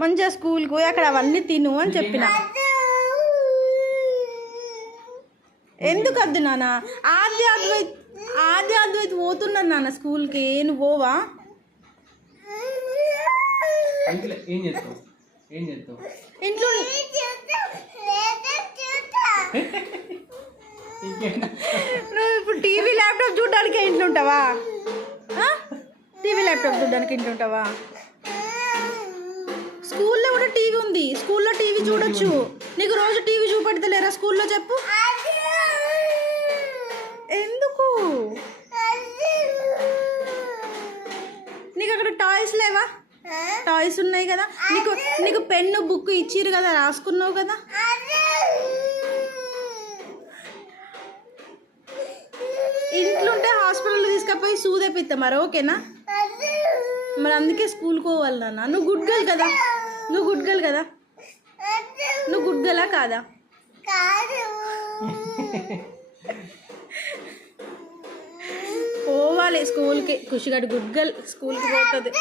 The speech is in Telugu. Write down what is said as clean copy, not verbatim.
మంచిగా స్కూల్కి పోయి అక్కడ అవన్నీ తిను అని చెప్పిన. ఎందుకు వద్దు నాన్న? ఆద్య అద్వైత్ పోతున్నాను నాన్న స్కూల్కి. నువ్వు పోవా? ఇంట్లో నువ్వు ఇప్పుడు టీవీ ల్యాప్టాప్ చూడడానికి ఇంట్లో ఉంటావా? టీవీ ల్యాప్టాప్ చూడడానికి ఇంట్లో ఉంటావా? స్కూల్లో కూడా టీవీ ఉంది, స్కూల్లో టీవీ చూడొచ్చు. నీకు రోజు టీవీ చూపెడతలేరా స్కూల్లో? చెప్పు ఎందుకు? నీకు అక్కడ టాయ్స్ లేవా? టాయ్స్ ఉన్నాయి కదా. నీకు పెన్ను బుక్ ఇచ్చిరు కదా, రాసుకున్నావు కదా. ఇంట్లో ఉంటే హాస్పిటల్లో తీసుకపోయి సూదేపిస్తా మరి, ఓకేనా? మరి అందుకే స్కూల్కి పోవాలి నాన్న. నువ్వు గుడ్ గర్ల్ కదా, నువ్వు గుడ్ గర్ల్ కదా, నువ్వు గుడ్ గర్లా కాదా? పోవాలి స్కూల్కి. ఖుషిగాడు గుడ్ గర్ల్, స్కూల్కి పోతుంది.